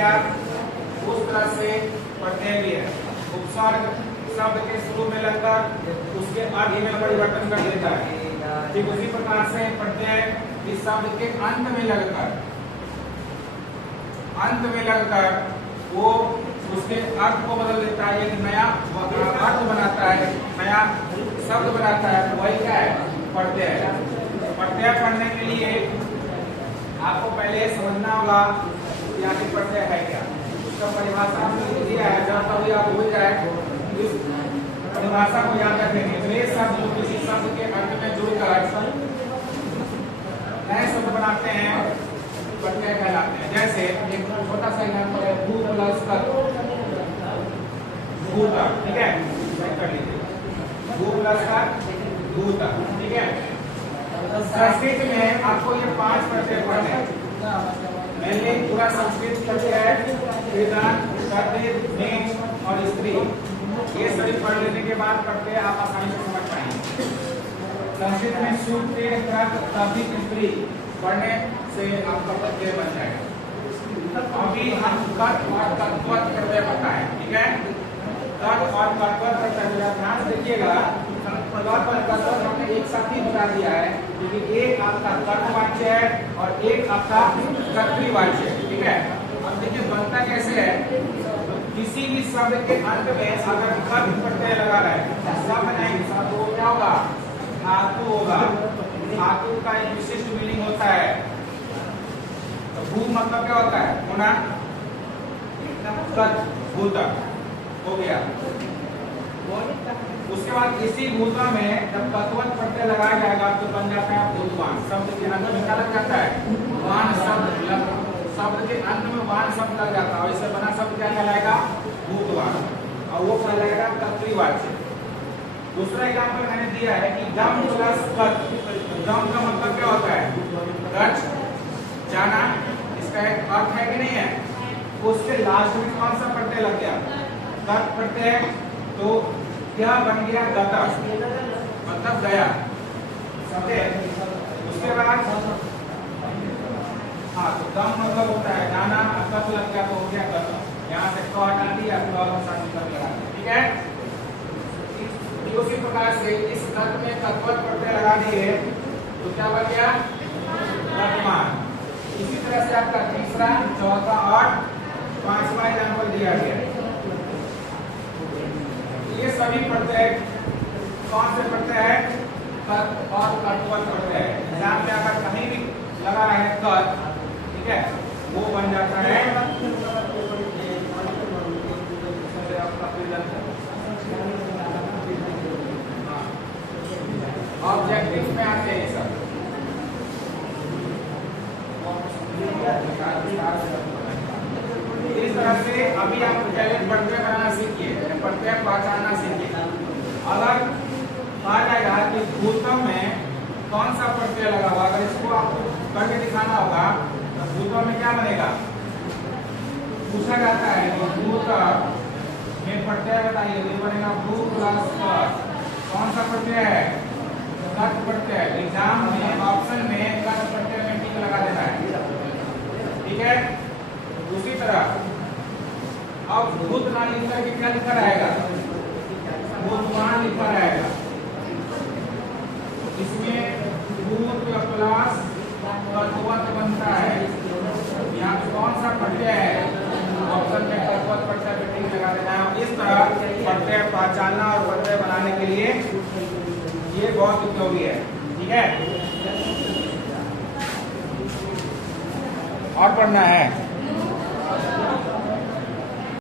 गया उस तरह से प्रत्यय भी है। उपसर्ग शब्द के शुरू में लगकर उसके अर्थ में परिवर्तन कर देता है। ठीक उसी प्रकार से प्रत्यय इस शब्द के अंत में लगकर वो उसके अर्थ को बदल देता है, एक नया अर्थ बनाता है, नया शब्द बनाता है। वही क्या है? प्रत्यय। प्रत्यय पढ़ने के लिए आपको पहले समझना होगा कि आखिर प्रत्यय है क्या। उसका परिभाषा हमने दिया है, जब कभी आप भूल जाए इस परिभाषा को याद रखेंगे। तो ये शब्द किसी शब्द के अर्थ में जुड़कर नए शब्द बनाते हैं, प्रत्यय कहलाते हैं। जैसे एक छोटा सा एग्जाम्पल है भू प्लस कर, भूता। ठीक है, कर लीजिए भू प्लस कर भूता। ठीक है, संस्कृत में आपको ये 5 प्रत्यय पढ़ने हैं। पहले पूरा संस्कृत प्रत्यय है, वेदांत, कर्तव्य, नीच और स्त्री। ये सभी पढ़ लेने के बाद प्रत्यय आप आसानी से समझ पाएंगे। संस्कृत में सूक्त, तभी स्त्री पढ़ने से आपका प्रत्यय बन जाएगा। अभी हम कर्त और कर्तव्य प्रत्यय बताएं। ठीक है, कर्त और कर्तव्य प्रत्यय ध्यान से देखिएगा। हमने एक साथ ही बता दिया है, क्योंकि एक आपका कर्तवाच्य है और एक आपका कर्तृवाच्य है। ठीक है, अब देखिए बनता कैसे है। किसी भी शब्द के अंत में अगर कर्त प्रत्यय लगा रहे हैं, शब्द नहीं, शब्द वो क्या होगा? धातु होगा। धातु का एक विशिष्ट मीनिंग होता है। तो भू मतलब क्या होता है? होना। भूता हो गया। उसके बाद इसी भूता में जब तत्वत प्रत्यय लगाया जाएगा तो बन जाता है भूतवान। शब्द के अंत में क्या लग जाता है? वान शब्द। शब्द के अंत में वान शब्द लग जाता है और इससे बना शब्द क्या कहलाएगा? भूतवान। और वो कहलाएगा कर्तृवाच्य। दूसरा एग्जाम्पल मैंने दिया है कि गम प्लस कत। गम का मतलब क्या होता है? गच, जाना। इसका एक अर्थ है कि नहीं है? उसके लास्ट में कौन सा प्रत्यय लग गया? कत प्रत्यय। तो क्या बन गया? गता, मतलब गया। समझे? उसके बाद हाँ, तो गम मतलब होता है जाना, कत लग गया तो हो गया गता। यहाँ से क हटा दिया तो लगा दिया। ठीक है, उसी प्रकार से इस गत में तत्वत प्रत्यय लगा दिए तो क्या बन गया? वर्तमान। इसी तरह से आपका तीसरा, चौथा और 5वां एग्जाम्पल दिया गया। ये सभी प्रत्यय कौन से प्रत्यय है? कर्त और कर्तव्य प्रत्यय। एग्जाम में अगर कहीं भी लगा है कर्त, ठीक है, वो बन जाता है ऑब्जेक्टिव में आते हैं सब। इस तरह से अभी आप पहले प्रत्यय बनाना सीखिए, प्रत्यय पहचानना सीखिए। अगर कहा जाएगा कि भूतम में कौन सा प्रत्यय लगा हुआ, अगर इसको आपको करके दिखाना होगा तो भूतम में क्या बनेगा? पूछा जाता है कि भूतम में प्रत्यय बताइए, तो बनेगा भू प्लस कौन सा प्रत्यय है? कर्त प्रत्यय। एग्जाम में ऑप्शन में कर्त प्रत्यय में टिक लगा देना है। ठीक है, उसी तरह अब भूत ना लिख करके क्या लिखा रहेगा? भूतवान लिखा रहेगा। इसमें भूत प्लस कर्तव्य बनता है। यहाँ पे कौन सा प्रत्यय है? ऑप्शन में कर्तव्य प्रत्यय पे टिक लगा देना है। इस तरह प्रत्यय पहचानना और प्रत्यय बनाने के लिए ये बहुत उपयोगी है। ठीक है, और पढ़ना है।